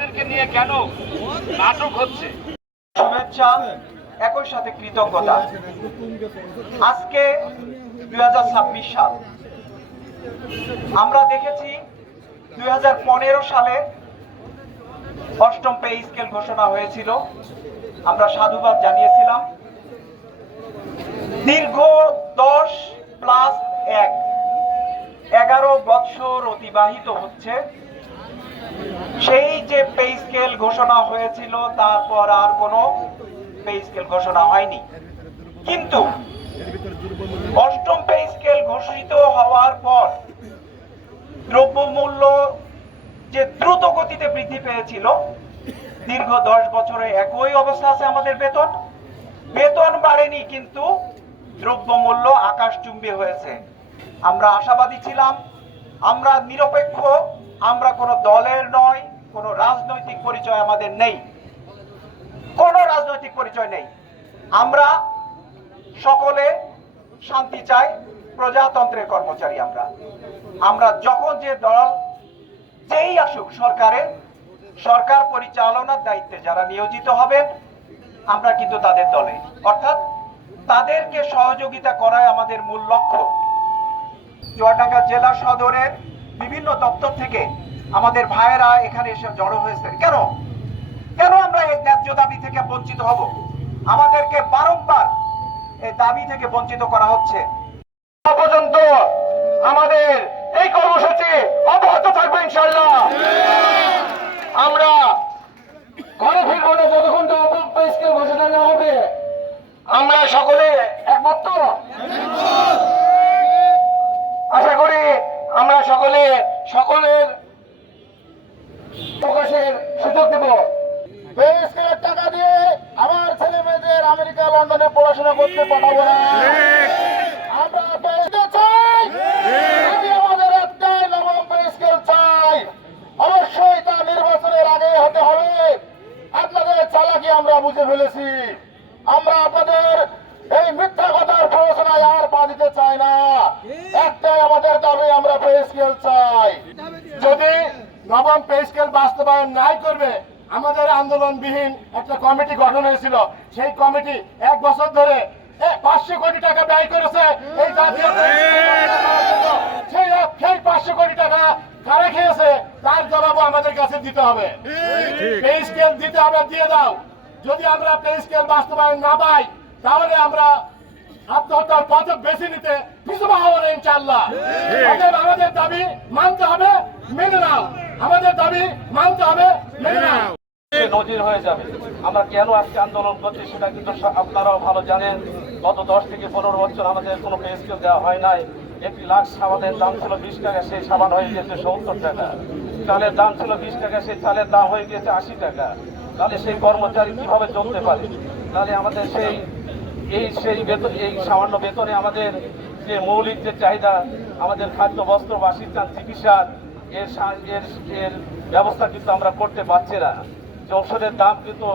আমাদেরকে নিয়ে কেন নাটক হচ্ছে? শুভেচ্ছা, একই সাথে কৃতজ্ঞতা। আজকে দুই সাল। আমরা দেখেছি দুই সালে অষ্টম পে স্কেল ঘোষণা হয়েছিল। আমরা সাধুবাদ জানিয়েছিলাম। দীর্ঘ দশ প্লাস এক। এগারো বৎসর অতিবাহিত হচ্ছে। সেই যে পে স্কেল ঘোষণা হয়েছিল, তারপর আর কোনো পে স্কেল ঘোষণা হয়নি। কিন্তু অষ্টম পে স্কেল ঘোষিত হওয়ার পর দ্রব্যমূল্য যে দ্রুত গতিতে বৃদ্ধি পেয়েছিল, দীর্ঘ দশ বছরে একই অবস্থা আছে আমাদের বেতন। বেতন বাড়েনি, কিন্তু দ্রব্যমূল্য আকাশচুম্বী হয়েছে। আমরা আশাবাদী ছিলাম আমরা নিরপেক্ষ, আমরা কোনো দলের নয়, কোনো রাজনৈতিক পরিচয় আমাদের নেই। কোনো রাজনৈতিক পরিচয় নেই। আমরা সকলে শান্তি চাই, প্রজাতন্ত্রের কর্মচারী আমরা। আমরা যখন যে দল যেই আসুক সরকারে, সরকার পরিচালনার দায়িত্বে যারা নিয়োজিত হবেন, আমরা কিন্তু তাদের দলে। অর্থাৎ তাদেরকে সহযোগিতা করাই আমাদের মূল লক্ষ্য। চুয়াডাঙ্গা জেলা সদরের বিভিন্ন দপ্তর থেকে আমাদের ভাইয়েরা এখানে এসে জড়ো হয়েছে কেন? কেন আমরা এই ন্যায্য দাবি থেকে বঞ্চিত হব? আমাদেরকে বারংবার এই দাবি থেকে বঞ্চিত করা হচ্ছে। পর্যন্ত আমাদের এই কর্মসূচি অব্যাহত থাকবে ইনশাল্লাহ আমরা ঘরে ফিরবো না, যতক্ষণ ঘোষণা না হবে। আমরা সকলে একমত তো? আশা করি আমরা সকলে সকলের প্রকাশের সুযোগ দেব। টাকা দিয়ে আমার ছেলে মেয়েদের আমেরিকা, লন্ডনে পড়াশোনা করতে পাঠাবো না। আমরা অবশ্যই তা নির্বাচনের আগে হতে হবে। আপনাদের চালাকি আমরা বুঝে ফেলেছি। আমরা আপনাদের এই মিথ্যা কথার আর পা দিতে চাই না। একটাই আমাদের দাবি আমরা পে স্কেল চাই। যদি নবম পে স্কেল বাস্তবায়ন নাই করবে আমাদের আন্দোলনবিহীন একটা কমিটি গঠন হয়েছিল। সেই কমিটি এক বছর ধরে পাঁচশো কোটি টাকা ব্যয় করেছে এই জাতীয়। সেই সেই পাঁচশো কোটি টাকা কারা খেয়েছে তার জবাবও আমাদের কাছে দিতে হবে। পে স্কেল দিতে হবে দিয়ে দাও। যদি আমরা পে স্কেল বাস্তবায়ন না পাই তাহলে আমরা আত্মহত্যার পথ বেছে নিতে পিছুপা হব না ইনশাল্লাহ অতএব আমাদের দাবি মানতে হবে মেনে নাও। আমাদের দাবি মানতে হবে মেনে নাও। নজির হয়ে যাবে। আমরা কেন আজকে আন্দোলন করছি সেটা কিন্তু আপনারাও ভালো জানেন। গত দশ থেকে পনেরো বছর আমাদের কোনো পে স্কেল দেওয়া হয় নাই। একটি লাখ সাবানের দাম ছিল বিশ টাকা সেই সাবান হয়ে গেছে সত্তর টাকা। চালের দাম ছিল বিশ টাকা সেই চালের দাম হয়ে গেছে আশি টাকা। তাহলে সেই কর্মচারী কীভাবে চলতে পারে? তাহলে আমাদের সেই এই সেই বেতন এই সামান্য বেতনে আমাদের যে মৌলিক যে চাহিদা, আমাদের খাদ্য, বস্ত্র বাসস্থান চিকিৎসার এর এর এর ব্যবস্থা কিন্তু আমরা করতে পারছি না। যে ওষুধের দাম কিন্তু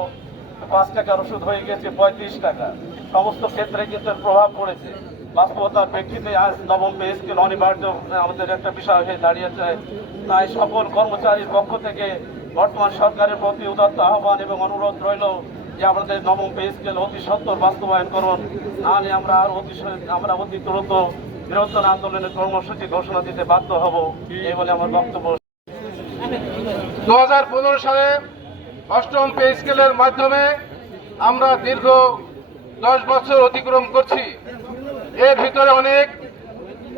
পাঁচ টাকার ওষুধ হয়ে গেছে পঁয়ত্রিশ টাকা। সমস্ত ক্ষেত্রে কিন্তু প্রভাব পড়েছে। বাস্তবতার প্রেক্ষিতে আজ নবম পে স্কেল অনিবার্য আমাদের একটা বিষয় হয়ে দাঁড়িয়েছে। তাই সকল কর্মচারীর পক্ষ থেকে বর্তমান সরকারের প্রতি উদাত্ত আহ্বান এবং অনুরোধ রইল যে আমাদের নবম পে স্কেল অতি সত্তর বাস্তবায়ন করুন। নাহলে আমরা আর অতি আমরা অতি দ্রুত বৃহত্তর আন্দোলনের কর্মসূচি ঘোষণা দিতে বাধ্য হব। এই বলে আমার বক্তব্য। দু হাজার পনেরো সালে অষ্টম পে স্কেলের মাধ্যমে আমরা দীর্ঘ দশ বছর অতিক্রম করছি। এর ভিতরে অনেক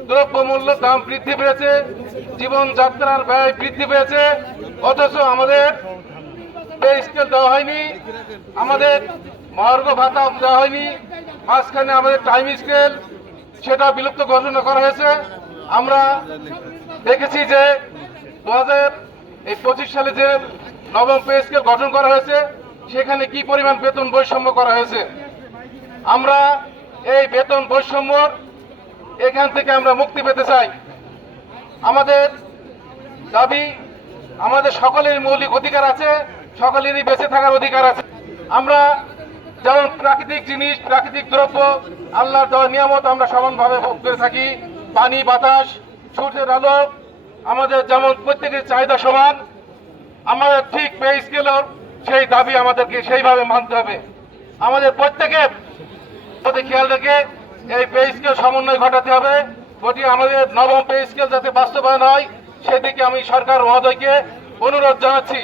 দ্রব্যমূল্য দাম বৃদ্ধি পেয়েছে, জীবনযাত্রার ব্যয় বৃদ্ধি পেয়েছে, অথচ আমাদের পে স্কেল দেওয়া হয়নি, আমাদের মহার্ঘ ভাতা দেওয়া হয়নি, মাঝখানে আমাদের টাইম স্কেল সেটা বিলুপ্ত ঘোষণা করা হয়েছে। আমরা দেখেছি যে দু হাজার এই পঁচিশ সালে যে নবম পে স্কেল গঠন করা হয়েছে, সেখানে কি পরিমাণ বেতন বৈষম্য করা হয়েছে? আমরা এই বেতন বৈষম্যর এখান থেকে আমরা মুক্তি পেতে চাই। আমাদের দাবি, আমাদের সকলের মৌলিক অধিকার আছে। সকলেরই বেঁচে থাকার অধিকার আছে। আমরা যেমন প্রাকৃতিক জিনিস, প্রাকৃতিক দ্রব্য, আল্লাহর দেওয়া নিয়ামত আমরা সমানভাবে ভোগ করে থাকি। পানি, বাতাস, সূর্যের আলো, আমাদের যেমন প্রত্যেকের চাহিদা সমান, আমাদের ঠিক পে স্কেলের সেই দাবি আমাদেরকে সেইভাবে মানতে হবে। আমাদের প্রত্যেকের প্রতি খেয়াল রেখে এই পে স্কেল সমন্বয় ঘটাতে হবে। ওটি আমাদের নবম পে স্কেল যাতে বাস্তবায়ন হয়, সেদিকে আমি সরকার মহোদয়কে অনুরোধ জানাচ্ছি।